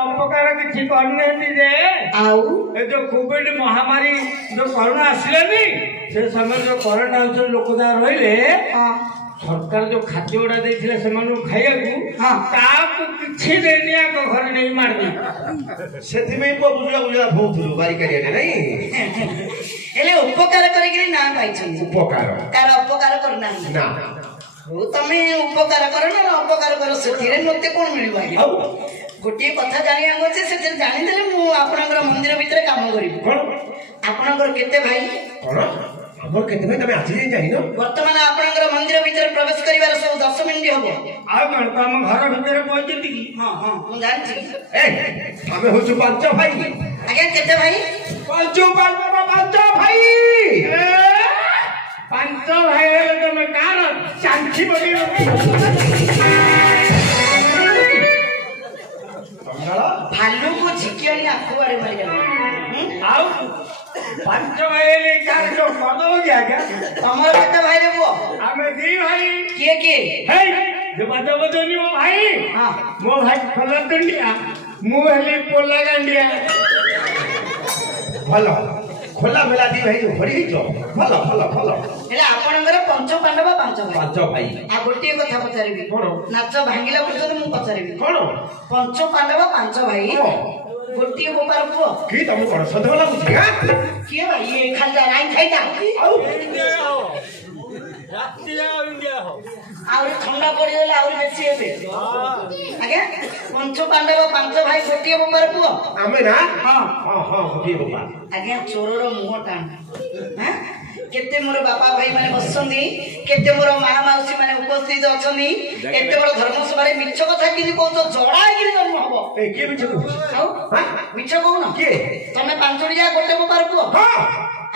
अपकार किसी करने जे आउ ए जो कोविड महामारी जो कोरोना आसिलानी से समय जो कोरोना लोक रहिले सरकार जो खाद्य गुड़ा देथिले सेमानु खाइयाकू किछि देनिया को घर नहीं मारदी सेथि में बुझला बुझला भौथुलु बारी करिया नहीं एले उपकार करे कि ना पाइ छन उपकार कार उपकार करना ना ओ तमे उपकार कर ना अपकार कर सेथिरे नते कोन मिलबा गोटे कथा जानिया गछे सेथिरे जानि देले मु आपनकर मंदिर भितर काम करिब कोन आपनकर केते भाई कोन हमर केते भाई तमे आछि जानि न वर्तमान आपनकर मंदिर भितर प्रवेश करिवार सब 10 मिनिट हबो आ कोन हम घर भितर पहुंचती की हां हां मु जानछि ए हमें होछु पांच भाई आगे केते भाई पांच भाई पांच भाई तुम कार चांची बड़ी भालू को झिकियानी आखु बारे मारी आउ पांच भाई कार जो पदो गया क्या तमर केते भाई रे बुआ हमें दी भाई के हे जो बदबदनी मो भाई हां मो भाई खोला टंडिया मु हेली पोला गांडिया भलो खोला मेला दी भाई भरी हिचो भलो भलो भलो हेले आपनकर पंच पांडव पांच भाई आ गोटे कथा पचारिबी कोन नाच भांगिला पुजन मु पचारिबी कोन पंच पांडव पांच भाई गोटे गोपार पुओ की तम कोन सधवला बुझी हां के भाई ये खाजा राई खाइता आउ रात्रि इंडिया हो आउरी ठंडा पड़ी गले आउरी बेसी हेबे आगे पंच पांडव पांच भाई गोटे गोपार पुओ आमे ना हां हां हां गोटे गोपार आगे चोरर मुह टाण हां केते मोर बापा भाई माने बसछंदी केते मोर मा माउसी माने उपस्थित अछनी एते बड़ धर्मसभा रे मिछ कथा किनि कहतो जड़ाई कि जन्म हबो ए के मिछ हां हां मिछ कहू ना के तमे पांचोडी जा गोटे गोपार पुओ हां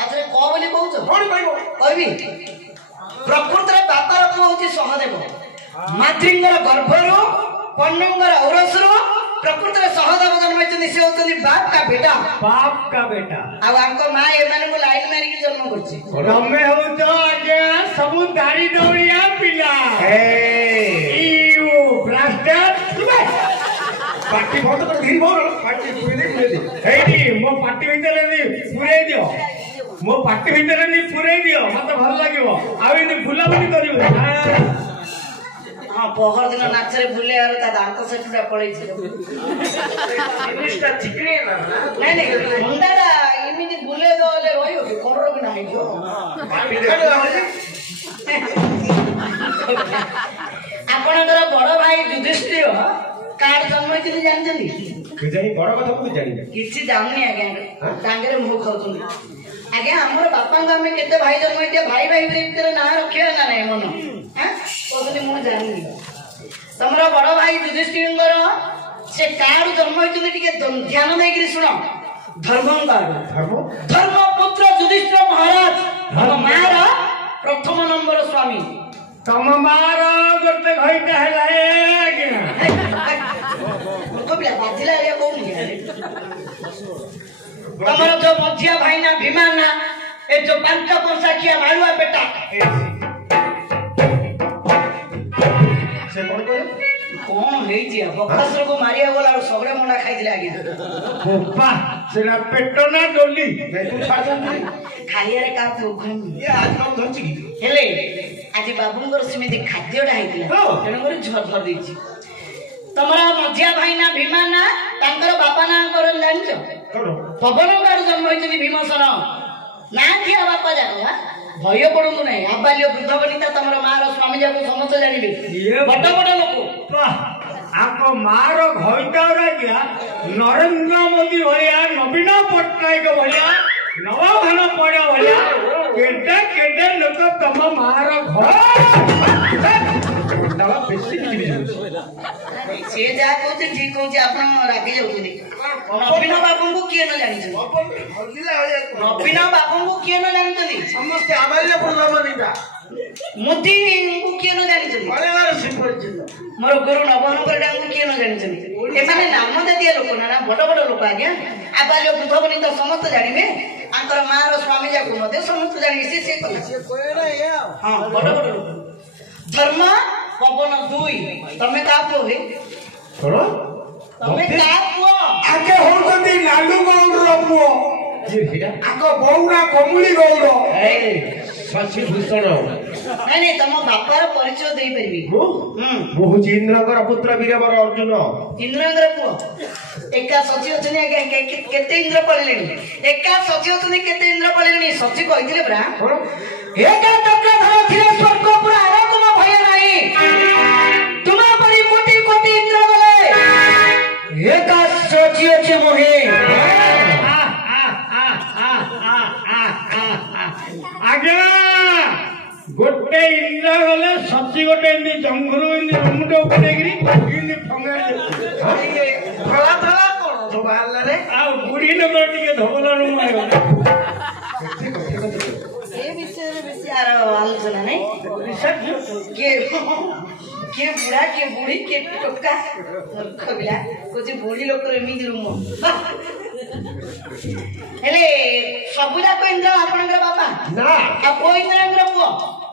आजरे को बोली कहउछ कोन कहबो कहबी प्रकृतरे बापार पुओ होची सहदेव मातृंगर गर्भरो पन्नंगर औरसरो प्रकृतरे सहदेव जन्म होचनी से होचनी बाप का बेटा आ आंको मा ए माने को लाइन मारी के जन्म करछि तमे हो तो आगे सब दाढ़ी दौड़िया पिला ए यू ब्लास्टर पार्टी बहुत कर धीर बोल पार्टी पूरे दे हेडी मो पार्टी भीतर नी पुरे दियो मो पार्टी भीतर नी पुरे दियो मते भल लागिवो आ इन फुला बनी करिवो हां पहर दिन नाचरे भूले आरो ता दांत सेटुडा पळै छी जिनिसटा चिकने ना नहीं नहीं मुंडारा इमिति भूले दोले होयो कि कोनरो कि नाही जो पार्टी देखा आपनकर बड़ भाई युधिष्ठिर कार्ड जन्म कि जानजनी के जाई बड़ कथा को जानि किछि जाननी आगे टांगरे मुह खाउछन आगे हमर बापा गामे केते भाई जन्म होइते भाई भाई भीतर ना रखियो ना नहीं मन हां कोसनी मु जाननी तमरा बड़ भाई युधिष्ठिरंगर से कार्ड जन्म होइते टिके ध्यान नै कि सुनो धर्मंकार धर्म पुत्र युधिष्ठिर महाराज हम मारा प्रथम नंबर स्वामी तम मारा गोटे घइता हला ए आगिना को बिला बाजिला या कोनी तमरा जो मध्या भाई ना भीमा ना ए जो पांच पंसा किया मारुआ बेटा से कोन करे कौन है जी बकासुर को मारिया बोला और सगरे मुंडा खाई दिला गया बापा सेना पेटो ना डोली मैं तू छाड़ दे खाइया रे का तू घन ये आज काम धरछि की हेले आज बाबूंगर समिति खाद्यडा हैतिला तेन करे झर झर देछि तमरा मध्या भाई ना भीमा ना तांकर बापा ना कर जानछो कोन पवन गार जन्म होइतनी भीमसेन ना किया बापा जाको भय पड़ू नहीं आबाल्य वृद्ध बनिता तमरा मार स्वामी जाको समस्त जानिबे ये बड़ बड़ लोक आपको मारो घइतारा गया नरेंद्र मोदी भलिया नवीन पटनायक भलिया नवाभान पड़ा भलिया केटे केटे लोक तम मारो घर नवा बेसी की से जा कहते ठीक कहते आपण रागी जाउछनी नवीन बाबू को किए न जानि नवीन बाबू को किए न जानि समस्त आबाल्य प्रधान बनिता मोदी को किए न जानि बलेवार सिंपल मोर गुरु नवनकर डांगु किए न जानि ए माने नाम देतिया लोक ना बड़ बड़ लोक आज्ञा आबाल्य वृद्ध बनिता समस्त जानिबे आंकर मार स्वामी जाको मते समस्त जानि से कोएरा या हां बड़ बड़ लोक धर्म पवन दुई तमे का पुओ हे कोन तमे का पुओ ଆଗ ବଉରା କମୁଳି ଗୌର ଶଶିଭୂଷଣ ନାଇଁ ତମ ବାପାର ପରିଚୟ ଦେଇପାରିବି। ମୁଁ ହଉଛି ଇନ୍ଦ୍ରଙ୍କର ପୁତ୍ର ବୀରବର ଅର୍ଜୁନ। ଇନ୍ଦ୍ରଙ୍କର ପୁଅ ଏକା ସଚି ଅଛନ୍ତି ଆଜ୍ଞା। କେତେ ଇନ୍ଦ୍ର ପଳିଲେଣି? ଏକା ସଚି ଅଛନ୍ତି କେତେ ଇନ୍ଦ୍ର ପଳିଲେଣି? ସଚି କହିଥିଲେ ପରା ଏକା ଚକ୍ରଧର ଥିଲେ ସ୍ୱର୍ଗପୁର ଆର ତୁମ ଭୟ ନାହିଁ। ତୁମ ପରି କୋଟି କୋଟି ଇନ୍ଦ୍ର ଗଲେ ଏକା ସଚି ଅଛି ମୋହେ। ଆଜ୍ଞା ଗୋଟେ ଇନ୍ଦ୍ର ଗଲେ ସଚି ଗୋଟେ ଏମିତି ଜଙ୍ଗଲ ଏମିତି ମୁଣ୍ଡ ଉପରେକିରି ଏମିତି ଫଙ୍ଗାଇ ଧଳା ଧଳା କଣ ସବୁ ବାହାରିଲାରେ? ଆଉ ବୁଢୀ ଲୋକ ଟିକେ ଧବଲ ରୁମ ଏ ବିଷୟରେ ବେଶୀ ଆର ଆଲୋଚନା ନାହିଁ। କିଏ କିଏ ବୁଢା କିଏ ବୁଢୀ କିଏ ଟୋକା ମୂର୍ଖ ପିଲା କହୁଛି ବୁଢୀ ଲୋକର ଏମିତି ରୁମ। ହେଲେ ସବୁ ଯାକ ଇନ୍ଦ୍ର ଆପଣଙ୍କର ବାପା ନା ଆଉ କୋଉ ଇନ୍ଦ୍ରଙ୍କର ପୁଅ?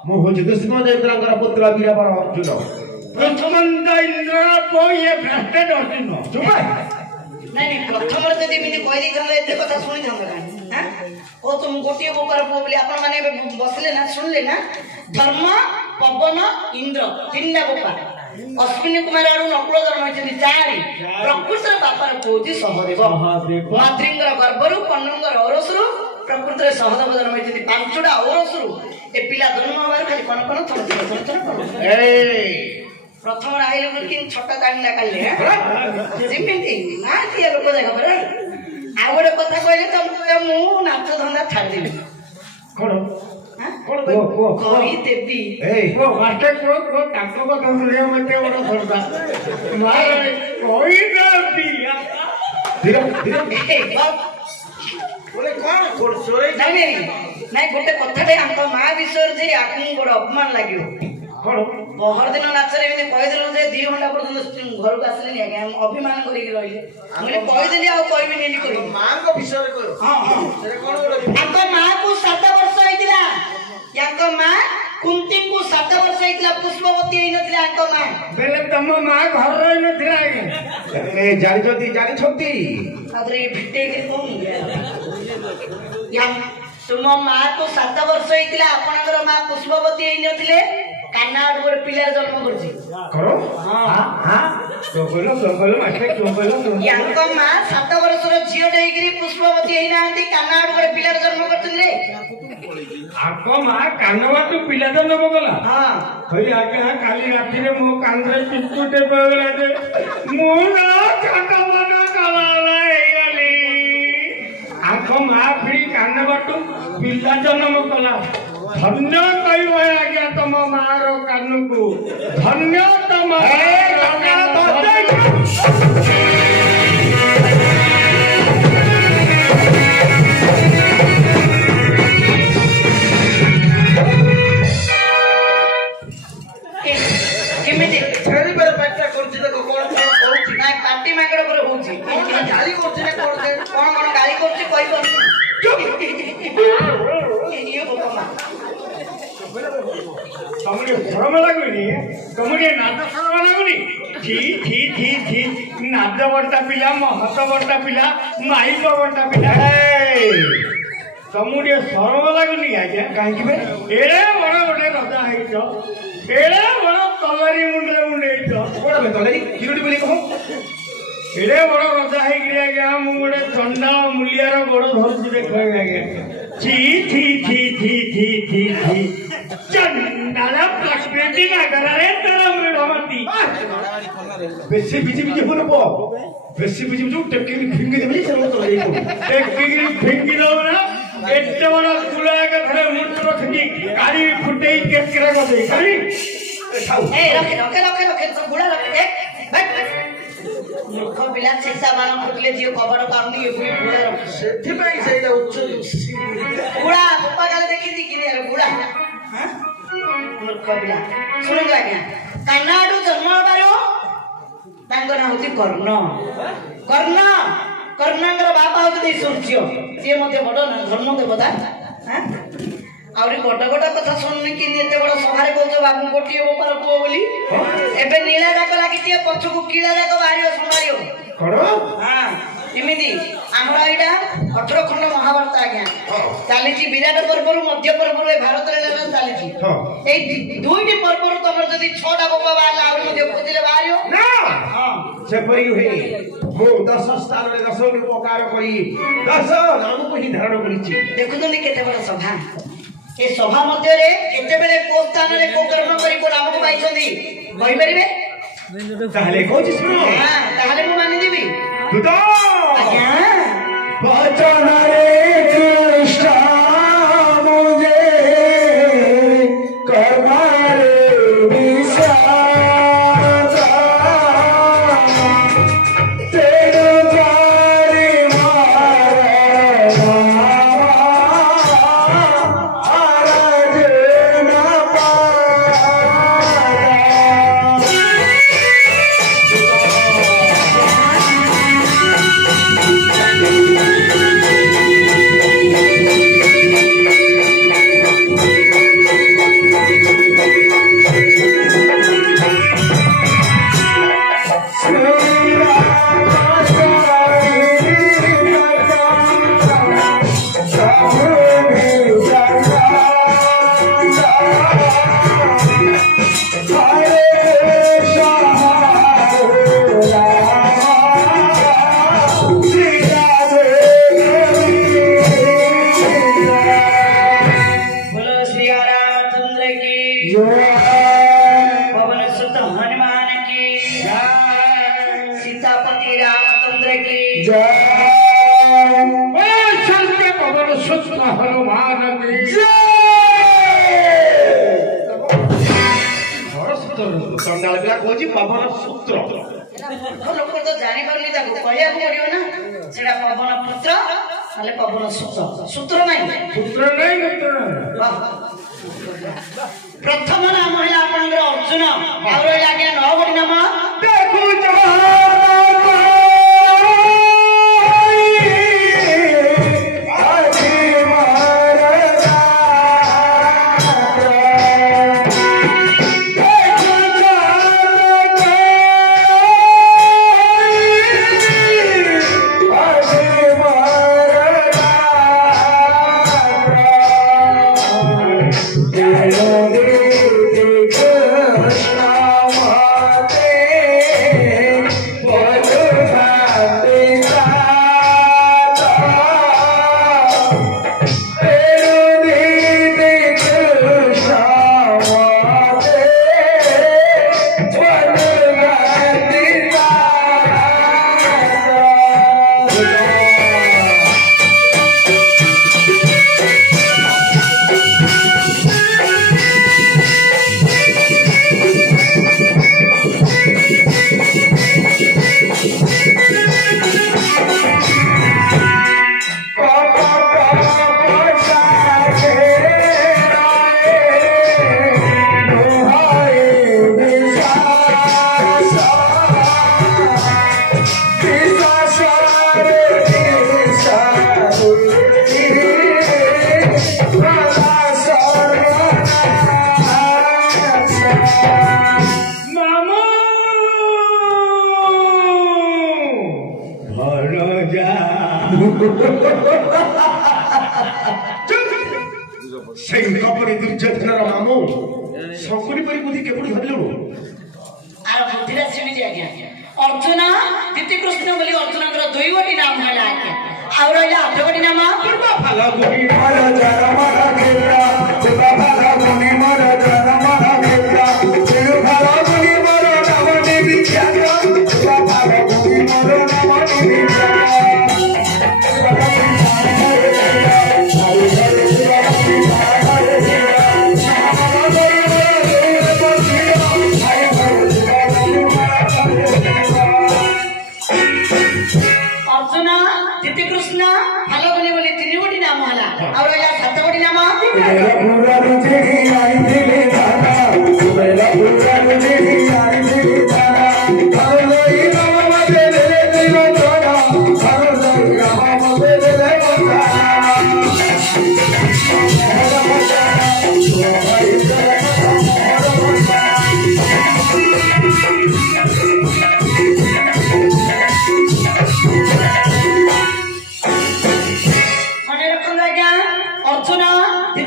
ମୁଁ ହଉଛି ଦୁଷ୍ମନ୍ତ ଇନ୍ଦ୍ରଙ୍କର ପୁତ୍ର ବୀରବର ଅର୍ଜୁନ। ପ୍ରଥମନ୍ତ ଇନ୍ଦ୍ର ପୁଅ ଇଏ ଭ୍ରାଷ୍ଟେଡ୍ ଅର୍ଜୁନ। ନାଇଁ ପ୍ରଥମରେ ଯଦି ଏମିତି କହିଦେଇଥାନ୍ତା ଏତେ କଥା ଶୁଣିଥାନ୍ତା କାହିଁକି? ଓ ତୁମ ଗୋଟିଏ ବୋପାର ପୁଅ ବୋଲି ଆପଣ ମାନେ ଏବେ ବସିଲେ ନା ଶୁଣିଲେ ନା? ଧର୍ମ ପବନ ଇନ୍ଦ୍ର ତିନିଟା ବୋପା। ଅଶ୍ୱିନୀ କୁମାର ଆଡୁ ନକୁଳ ଜନ୍ମ ହେଇଛନ୍ତି 4। ପ୍ରକୃତିର ବାପାର ପୁଅ ହଉଛି ସହଦେବ। ମାତୃଙ୍କର ଗର୍ଭରୁ କର୍ଣ୍ଣଙ୍କର ଔରସରୁ ପ୍ରକୃତିରେ ସହଦେବ ଜନ୍ମ ହେଇଛନ୍ତି 5ଟା ଔରସରୁ। ଏ ପିଲା ଜନ୍ମ ହବାରୁ ଖାଲି କଣ କଣ ପ୍ରଥମ ରାହିଲ କିନ୍ତୁ ଛୋଟ କାଣ୍ଡା କାଲି ଯେମିତି ନା କିଏ ଲୋକ ଯାକ ପରା। ଆଉ ଗୋଟେ କଥା କହିଲେ ତମକୁ ମୁଁ ନାଚ ଧନ୍ଦା ଛାଡ଼ିଦେବି। କଣ କହିଦେବି ତାଙ୍କ କଥା ଶୁଣିବା ମତେ ବଡ ସରଦା କହିଦେବି। ନାଇଁ ଗୋଟେ କଥାଟେ ଆଙ୍କ ମା ବିଷୟରେ ଯେ ଆପଣଙ୍କୁ ବଡ ଅପମାନ ଲାଗିବ। ପହରଦିନ ନାଚରେ ଏମିତି କହିଦେଲୁ ଯେ 2 ଘଣ୍ଟା ପର୍ଯ୍ୟନ୍ତ ଘରକୁ ଆସିଲେନି ଆଜ୍ଞା। ଅଭିମାନ କରିକି ରହିଲେ। ମୁଁ କହିଦେଲି ଆଉ କହିବିନି ଏମିତି କରିବି। ମାଙ୍କ ବିଷୟରେ କହିବ। ତାଙ୍କ ମାକୁ 7 ବର୍ଷ ହେଇଥିଲା। ୟାଙ୍କ ମା କୁନ୍ତୀଙ୍କୁ 7 ବର୍ଷ ହେଇଥିଲା। ପୁଷ୍ପବତୀ ହେଇନଥିଲା ୟାଙ୍କ ମା। ବେଲେ ତମ ମା ଘର ରହିନଥିଲା ଆଜ୍ଞା। ଜାଣିଛନ୍ତି ତାପରେ ଭିଟେଇକି କହୁନି ତୁମ ମା କୁ 7 ବର୍ଷ ହେଇଥିଲା। ଆପଣଙ୍କର ମା ପୁଷ୍ପବତୀ ହେଇନଥିଲେ। କାନା ଆଡୁ ଗୋଟେ ପିଲାର ଜନ୍ମ କରିଛି। ୟାଙ୍କ ମା 7 ବର୍ଷର ଝିଅଟେ ହେଇକିରି ପୁଷ୍ପବତୀ ହେଇନାହାନ୍ତି। କାନା ଆଡୁ ଗୋଟେ ପିଲାର ଜନ୍ମ କରିଛନ୍ତି। ଆଙ୍କ ମା କାନ ବାଟୁ ପିଲା ଜନ୍ମ କଲା। କହିଲି ଆଜ୍ଞା କାଲି ରାତିରେ ମୋ କାନରେ ଚିତୁଟେ ପଳେଇଗଲା ଯେ ମୁଁ ହେଇଗଲି। ଆଙ୍କ ମା ଫିରି କାନ ବାଟୁ ପିଲା ଜନ୍ମ କଲା। ଧନ୍ୟ କହିବ ଆଜ୍ଞା ତମ ମାର କାନକୁ। ଧନ୍ୟ ତମ କେମିତି ପାଟି ମାଙ୍କଡ ଉପରେ ହଉଛି। ଗାଳି କରୁଛି ନା କଣ କଣ ଗାଳି କରୁଛି କହିପାରୁନି। ତମକୁ ଶରମ ଲାଗୁନି? ତମକୁ ନାଚ ଶରମ ଲାଗୁନି? ନାଚ ବଣ୍ଟା ପିଲା ମହତ ବଣ୍ଟା ପିଲା ମାଇକ ବଣ୍ଟା ପିଲା ତମକୁ ଟିକେ ଶରମ ଲାଗୁନି ଆଜ୍ଞା? କାହିଁକି ଏଡେ ବଡ ଗୋଟେ ରଜା ହେଇଛ। ଏଡେ ବଡ ତଲାରୀ ମୁଣ୍ଡରେ ମୁଣ୍ଡେଇଛ। ଏଡେ ବଡ ରଜା ହେଇକିରି ଆଜ୍ଞା ମୁଁ ଗୋଟେ ଚଣ୍ଡାଳ ମୂଲିଆର ଗୋଡ ଧରୁଛି ଦେଖେଇବି ଆଜ୍ଞା। ଚଣ୍ଡାଳ ପ୍ରକୃତି ନାଗରରେ ତୋର ମୃଗମତି। ବେଶୀ ବିଜି ହଉନ ବେଶୀ ବିଜି ଟେକିକି ଫିଙ୍ଗି ଦେବି। ଟେକିକି ଫିଙ୍ଗି ଦବ ନା? ଏତେ ବଡ କୁଲା ଥରେ ମୁଣ୍ଡ ରଖିକି କାଢି ଫୁଟେଇ କେକେରା କରିଦେଇ କାଢି ମୂର୍ଖ ପିଲା ଛେଚା ମାନ ଖୋଟିଲେ ଝିଅ କବାଟ ପାଉନି। ସେଥିପାଇଁ ସେଇଟା ଉଚ୍ଚ ବୁଢା ବୋପା କାଳେ ଦେଖିଛି କି ବୁଢା ମୂର୍ଖ ପିଲା। ଶୁଣନ୍ତୁ ଆଜ୍ଞା କାନାଡୁ ଜନ୍ମ ହେବାରୁ ତାଙ୍କ ନାଁ ହଉଛି କର୍ଣ୍ଣ। କର୍ଣ୍ଣଙ୍କର ବାପା ହଉଛନ୍ତି ସୂର୍ଯ୍ୟ। ସିଏ ମଧ୍ୟ ବଡ ଧର୍ମ ଦେବତା। ଆହୁରି ବଡ ବଡ କଥା ଶୁଣୁନି କି ଏତେ ବଡ ସଭାରେ କହୁଛ ବାବୁ ଗୋଟିଏ ବୋପାର ପୁଅ ବୋଲି। ଏବେ ନୀଳା ଯାକ ଲାଗିଛି ପଛକୁ କିଳା ଯାକ ବାହାରିବ ସମ୍ଭାଳିବ। ଏମିତି ଆମର ଏଇଟା 18 ଖଣ୍ଡ ମହାଭାରତ ଆଜ୍ଞା ଚାଲିଛି ବିରାଟ ପର୍ବରୁ ମଧ୍ୟ ପର୍ବରୁ ଏ ଭାରତରେ ଚାଲିଛି ଏଇ ଦୁଇଟି ପର୍ବରୁ ତମର ଯଦି 6ଟା ବୋପା ବାହାରିଲା ଆହୁରି ମଧ୍ୟ ଖୋଜିଲେ ବାହାରିବ ସେପରି ହୁଏ ମୁଁ 10 ସ୍ଥାନରେ 10 ଉପକାର କରି 10 ନାମକୁ ହିଁ ଧାରଣ କରିଛି। ଦେଖୁଛନ୍ତି କେତେ ବଡ଼ ସଭା ଏ ସଭା ମଧ୍ୟରେ କେତେବେଳେ କୋଉ ସ୍ଥାନରେ କୋଉ କର୍ମ କରି କୋଉ ନାମକୁ ପାଇଛନ୍ତି କହିପାରିବେ? ତାହେଲେ କହୁଛି ଶୁଣ ତାହେଲେ ମୁଁ ମାନିଦେବି ଆଜ୍ଞା ବଚନରେ କୃଷ୍ଣ ମୁझे କର୍ମରେ ବିଶ୍ୱାସ ତେଣୁ କରି पवन सूत्र लोक तो जानी पारनी ताको कहया को पड़ियो ना सेडा पवन पुत्र ताले पवन सूत्र सूत्र नहीं मित्र प्रथम नाम है आपनकर अर्जुन और आगे 9 गोटी नाम देखु दुर्योधन मामू शकुनी परी बुद्धि केपड़ी धरलु आर बुद्धिरा सेमिति आज्ञा अर्जुन दिति कृष्ण बोली अर्जुनकर 2 गोटी नाम हला आज्ञा आ रहिला 8 गोटी नाम पूर्व फल गोटी मर जरम रखेला पूर्व फल गोटी मर जरम रखेला पूर्व फल गोटी मर नाम देवी ख्यात पूर्व फल गोटी मर नाम देवी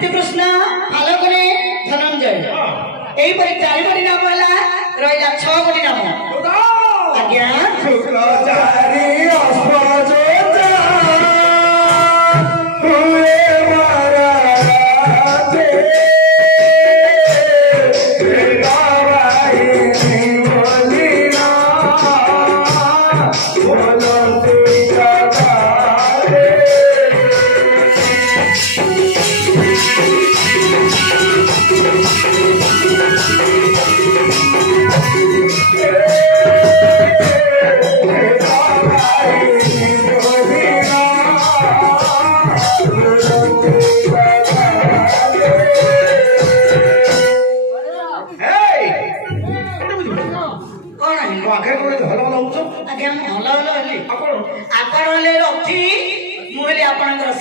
धृतकृष्ण फाल्गुनी धनंजय एपरी 4 गोटी नाम है रहा 6 गोटी नाम आज्ञा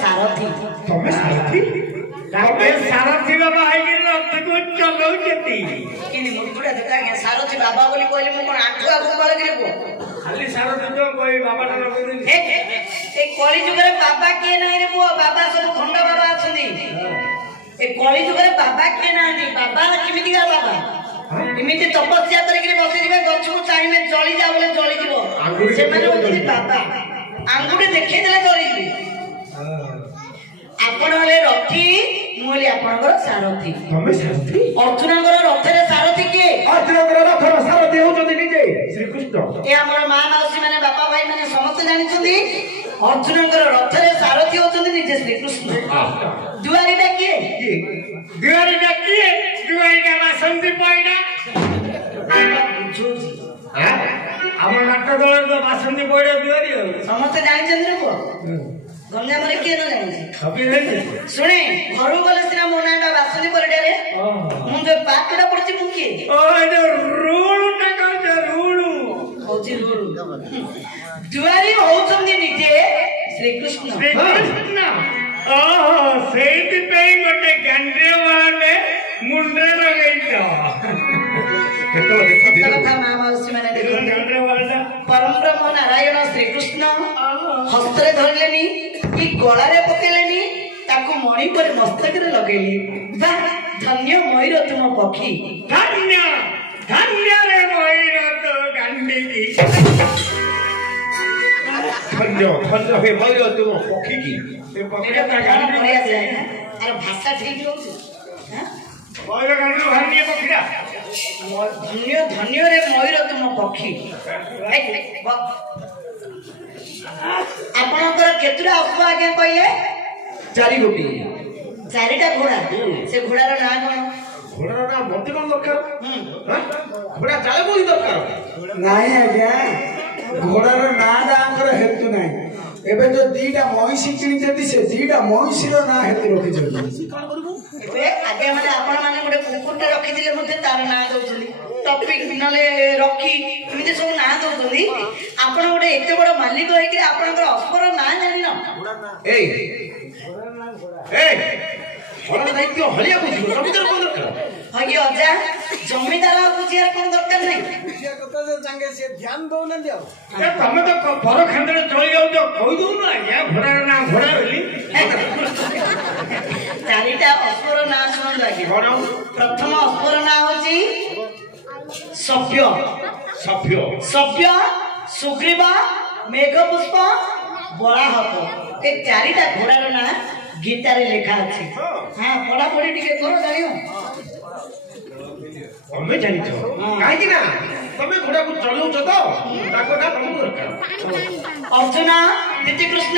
सारथी तमे सारथी सारथी बाबा आगे रथ को चलौचती किनी मुटुड़ा देखा गया सारथी बाबा बोली कहले मु कोन आठु आगु बाळ गिरे को खाली सारथी तो कोई बाबा ना लगे नहीं ए कली जुगरे बाबा के नाही रे बुआ बाबा सब खंड बाबा अछंदी ए कली जुगरे बाबा के नाही बाबा किमिति गा बाबा इमिति तपस्या करिके बसि दिबे गछ को चाहि में जळी जा बोले जळी जीवो से माने होती बाबा आंगुडे देखै देला जळी जीवो आपण हले रथी मोली आपनकर सारथी तमे सारथी अर्जुनकर रथरे सारथी के अर्जुनकर रथर सारथी होचंदी निजे श्री कृष्ण ए हमर मां माउसी माने बापा भाई माने समस्त जानि छथि अर्जुनकर रथरे सारथी होचंदी निजे श्री कृष्ण दुआरीटा के दुआरीटा बासंती पइना हमर नाटक दल तो बासंती पइना दुआरी समस्त जानि छथि को गंगा मारे के न जानि अभी नहीं सुने घरु गले सिना मोनाडा बासंती पइडा रे मु जे पाटडा पड़छि मु के ओ जो रूल टका रूल होछि रूल दुआरी होचंदी निजे श्री कृष्ण ओहो सेति पे गोटे गंडे वाले मुंडे लगैतो कथा मां माउसी माने देखो गंडे वाला परम ब्रह्म नारायण श्री कृष्ण हस्तरे धरलेनी कि गळारे पकेलेनी ताको मणि पर मस्तक रे लगेली वाह धन्य मयूर तुम पक्षी धन्य रे मयूर तो गंडी की धन्य हे मयूर तुम पक्षी की ए पक्षी का गंडी बढ़िया से अरे भाषा ठीक होछ हां मयूर गंडी धन्य पक्षीरा धन्य रे मयूर तुम पक्षी आपनकर केतुरा अफवा आगे कहले 4 गोटी 4टा घोड़ा से घोड़ार ना कोन घोड़ार ना मते कोन दरकार घोड़ा चाले कोई दरकार नाही आज्ञा घोड़ार नाडा आंकर हेतु नाही एबे जो दीटा महीसी किनिचती से दीटा महीसीर ना हेतु रखि जल्दी एबे आगे माने आपण माने गोटे कुकुरटा रखि दिले मते तार ना दउछली टॉपिक नले रखी इमिते सब ना दउछली आपण गोटे एते बड़ मालिक होई कि आपनकर अस्पर ना जानि न ए घोड़ा दायित्व हलिया बुझियो जमीदार कोन दरकार हगी अजा जमीदार बुझिया कोन दरकार नहीं से कथा से संगे से ध्यान दो न दियो ए तमे तो पर खंडरे चली जाउ तो कहि दउ ना या घोड़ा ना घोड़ा बोली 4टा अस्पर ना सुन लागे प्रथम अस्पर ना होची सभ्य सभ्य सुग्रीव मेघपुष्प बराहत ए 4टा घोड़ार ना गीता रे लिखा अछि हां पढ़ा पढ़ी टिके करो जानियो हमें जानि छ काहे कि ना तमे घोड़ा को चलौ छ तो ताको ना तुम दरकार अर्जुन धृतकृष्ण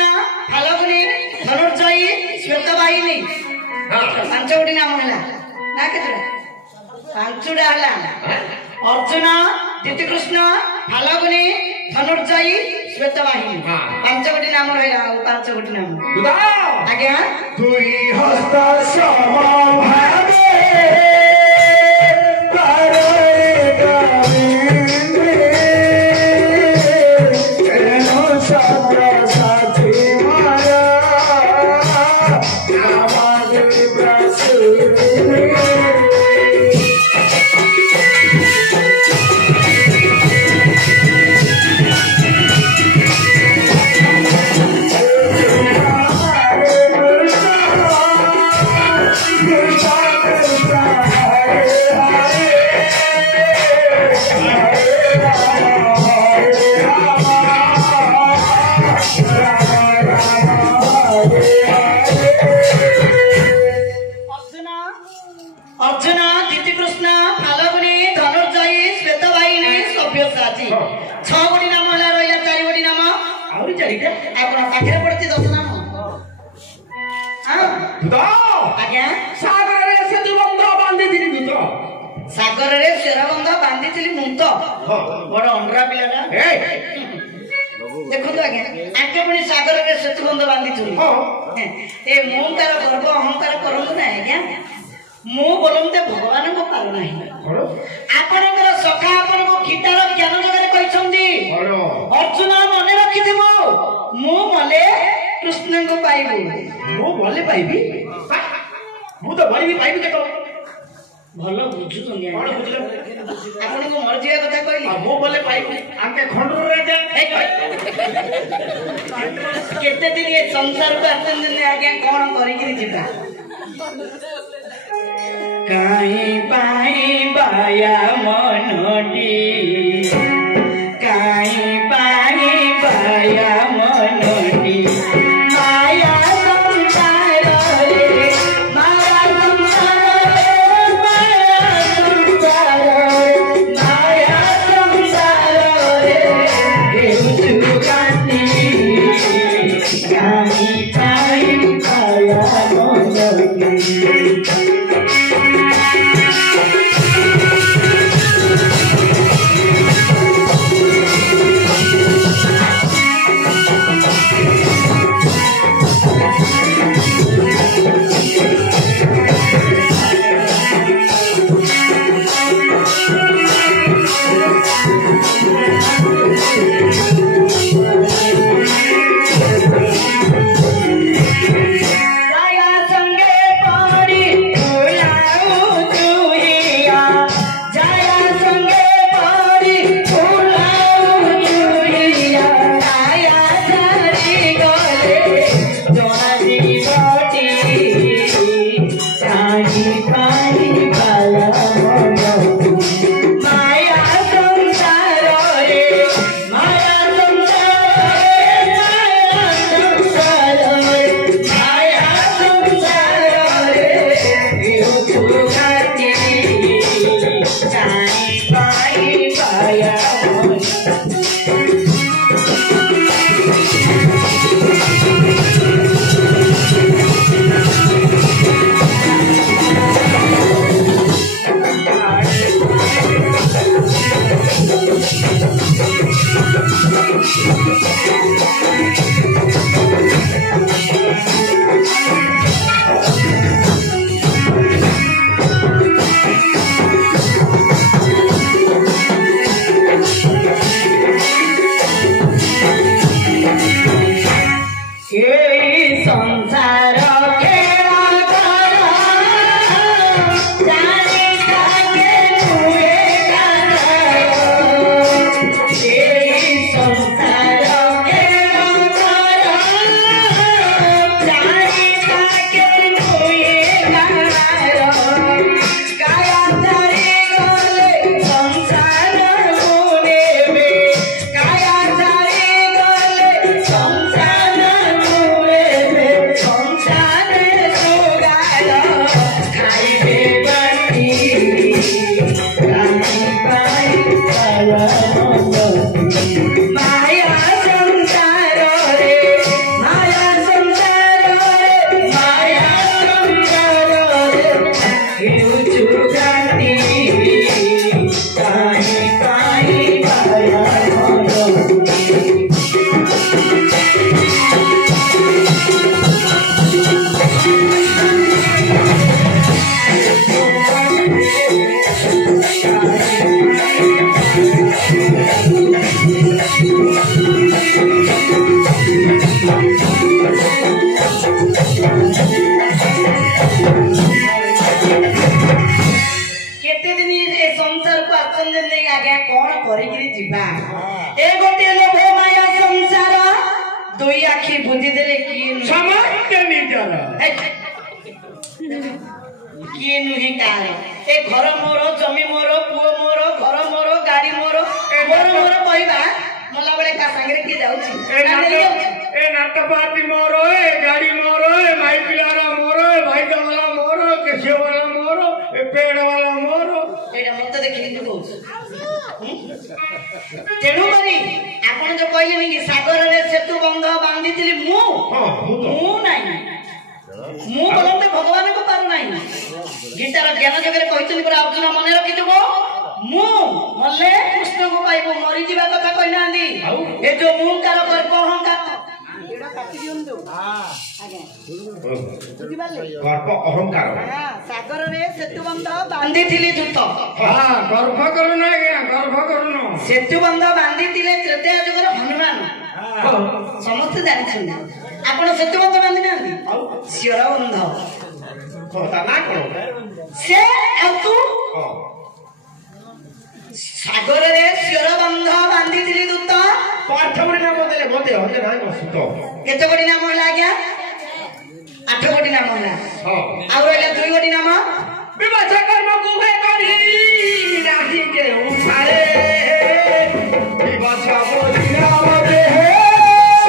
फाल्गुनी धनुर्जयी श्वेतवाहिनी हां 5 गोटी नाम होला ना केतरा 5टा होला अर्जुन धृतकृष्ण फाल्गुनी धनुर्जयी श्वेतवाहिनी 5 गोटी नाम रहला 5 गोटी नाम आज्ञा दुई हस्त समभावे ପୁଣି ଚାରିଟା ଆପଣ ପାଖରେ ପଡିଛି 10 ନାମ ଆଜ୍ଞା ସାଗରରେ ସେତୁ ବନ୍ଧ ବାନ୍ଧିଥିଲି ମୁଁ ତ ସାଗରରେ ଶେରବନ୍ଧ ବାନ୍ଧିଥିଲି ମୁଁ ତ ବଡ ଅଣ୍ଡରା ପିଲାଟା ଦେଖନ୍ତୁ ଆଜ୍ଞା ଆଙ୍କେ ପୁଣି ସାଗରରେ ସେତୁ ବନ୍ଧ ବାନ୍ଧିଥିଲି ଏ ମୁଁ ତାର ଗର୍ବ ଅହଙ୍କାର କରନ୍ତୁ ନା ଆଜ୍ଞା ମୁଁ ବୋଲନ୍ତେ ଭଗବାନଙ୍କ ପାରୁ ନାହିଁ ଆପଣଙ୍କର ସଖା ଆପଣଙ୍କୁ ଗୀତାର ଜ୍ଞାନ ଜଗରେ କହିଛନ୍ତି ଅର୍ଜୁନ ମନେ ରଖିଥିବ ମୁଁ ମଲେ କୃଷ୍ଣଙ୍କୁ ପାଇବୁ ମୁଁ ମଲେ ପାଇବି ମୁଁ ତ ମରିବି ପାଇବି କେତେବେଳେ ଭଲ ବୁଝୁଛନ୍ତି କଣ ବୁଝିଲ ଆପଣଙ୍କୁ ମରିଯିବା କଥା କହିଲି ମୁଁ ମଲେ ପାଇବି ଆଙ୍କେ ଖଣ୍ଡୁର ରାଜା କେତେ ଦିନ ଏ ସଂସାରକୁ ଆସିଛନ୍ତି ଆଜ୍ଞା କଣ କରିକିରି ଯିବା କାହିଁ ପାଇ ବାୟା ମନଟି କାହିଁ ପାଇ ବାୟା ମନଟି ମାୟା ସଂସାରରେ ମାୟା ସଂସାରରେ ମାୟା ସଂସାରରେ ହେଉଛୁ କାନ୍ଦି କାହିଁ ପାଇ ବାୟା ମନଟି ତେଣୁ କରି ଆପଣ ଯୋଉ କହିଲେନି କି ସାଗରରେ ସେତୁ ମୁଁ ନାହିଁ ମୁଁ ବୋଲନ୍ତେ ଭଗବାନଙ୍କୁ ପାରୁନାହିଁ ଗୀତାର ଜ୍ଞାନ ଯୋଗରେ କହିଛନ୍ତି ପୁରା ଅର୍ଜୁନ ମନେ ରଖିଥିବ ମୁଁ ମଲେ କୃଷ୍ଣଙ୍କୁ ପାଇବୁ ମରିଯିବା କଥା କହିନାହାନ୍ତି ଏ ଯୋଉ ମୁଁ କାର ଗର୍ବ ଅହଙ୍କାର ଗର୍ବ ଅହଙ୍କାର ସାଗରରେ ସେତୁବନ୍ଧ ବାନ୍ଧିଥିଲି ଦୂତ ଗର୍ଭ କରୁନ ଆଜ୍ଞା ଗର୍ଭ କରୁନ ସେତୁବନ୍ଧ ବାନ୍ଧିଥିଲେ ତ୍ରେତୟା ଯୁଗର ହନୁମାନ ସମସ୍ତେ ଜାଣିଛନ୍ତି ଆପଣ ସେତୁବନ୍ଧ ବାନ୍ଧି ନାହାନ୍ତି ଶିର ବନ୍ଧ ତା ନା କଣ ସେ ତୁ ସାଗରରେ ଶିର ବନ୍ଧ ବାନ୍ଧିଥିଲି ଦୂତ ପାଠ ପଢି ନାମ ଦେଲେ ମତେ ହଜେ ନାହିଁ ବସୁତ କେତେ କୋଟି ନାମ ହେଲା ଆଜ୍ଞା 8 କୋଟି ନାମ ହେଲା ଆଉ ରହିଲା 2 କୋଟି ନାମ ବିବାହ କର୍ମକୁ ହୁଏ କରି ନାହିଁ କେଉଁ ଛାଡ଼େ ବିବାହ ବୋଲି ନାମ ଦେହେ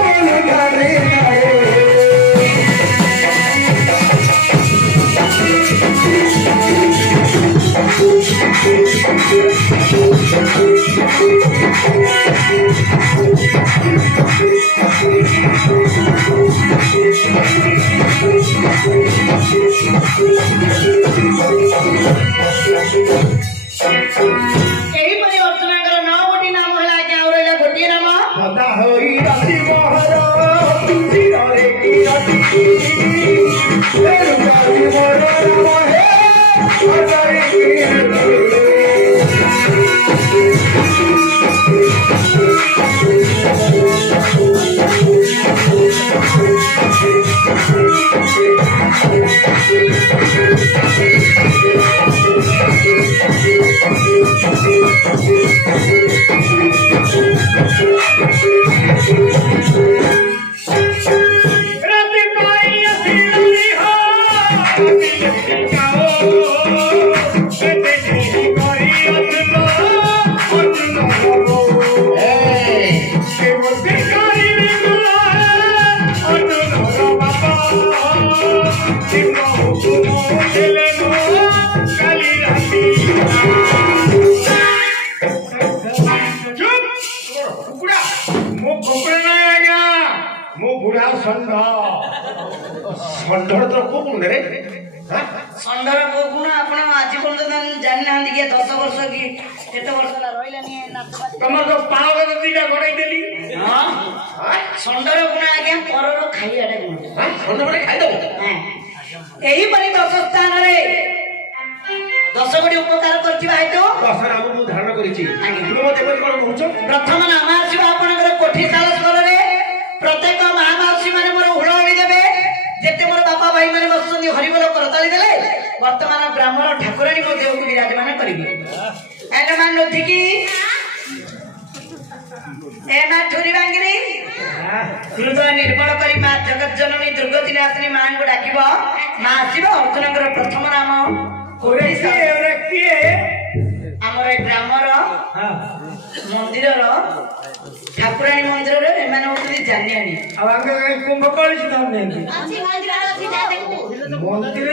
ମନୁଧାରେ ଏହିପରି ଅର୍ଜୁନଙ୍କର 9 କୋଟି ନାମ ହେଲା ଆଜ୍ଞା ଆଉ ରହିଲା ଗୋଟିଏ ନାମ ସଦା ହୋଇ ରାତି ମହର ଚିରରେ କି ରାତି ମୋର ନାମ ହେ ହଜାରେ ଷଣ୍ଢର ତ କୋଉ ଗୁଣ ରେ ଷଣ୍ଢର କୋଉ ଗୁଣ ଆପଣ ଆଜି ପର୍ଯ୍ୟନ୍ତ ଜାଣିନାହାନ୍ତି କି 10 ବର୍ଷ କି କେତେ ବର୍ଷ ହେଲା ରହିଲାନି ତମର ତ ପାଳକ ଦିଟା ଗড়େଇ ଦେଲି ଷଣ୍ଢର ଗୁଣ ଆଜ୍ଞା ପରର ଖାଇବାଟା ଗୁଣ ଷଣ୍ଢ ମାନେ ଖାଇଦବ ଏହିପରି 10 ସ୍ଥାନରେ 10 କୋଟି ଉପକାର କରିଥିବା ହେତୁ 10 ନାମ ମୁଁ ଧାରଣ କରିଛି ତୁମେ ମତେ ଏପରି କଣ କହୁଛ ପ୍ରଥମ ନାମ ଆସିବ ଆପଣଙ୍କର କୋଠି ସାଳସ୍ୱରରେ ପ୍ରତ୍ୟେକ ମହାମାଉସୀ ମାନେ ମୋର ହୁଳହୁଳି ଦେବେ ଯେତେ ମୋର ବାପା ଭାଇ ମାନେ ବସୁଛନ୍ତି ହରିବୋଲ କରତାଳି ଦେଲେ ବର୍ତ୍ତମାନ ବ୍ରାହ୍ମଣ ଠାକୁରାଣୀ ମୋ ଦେହକୁ ବିରାଜମାନ କରିବେ ଏନମାନ ନଥିକି ଏ ମା ଠୁରି ଭାଙ୍ଗିନି ହୃଦୟ ନିର୍ମଳ କରି ମା ଜଗତ ଜନନୀ ଦୁର୍ଗତି ନାଶିନୀ ମାଙ୍କୁ ଡାକିବ ମା ଆସିବ ଅର୍ଜୁନଙ୍କର ପ୍ରଥମ ନାମ ଆମର ଏ ଗ୍ରାମର ମନ୍ଦିରର ଠାକୁରାଣୀ ମନ୍ଦିରରେ ଏମାନେ ହଉଛନ୍ତି ଜାନିଆଣୀ ଆଉ ଆଗ କୁମ୍ଭ କଳିଛି ମନ୍ଦିର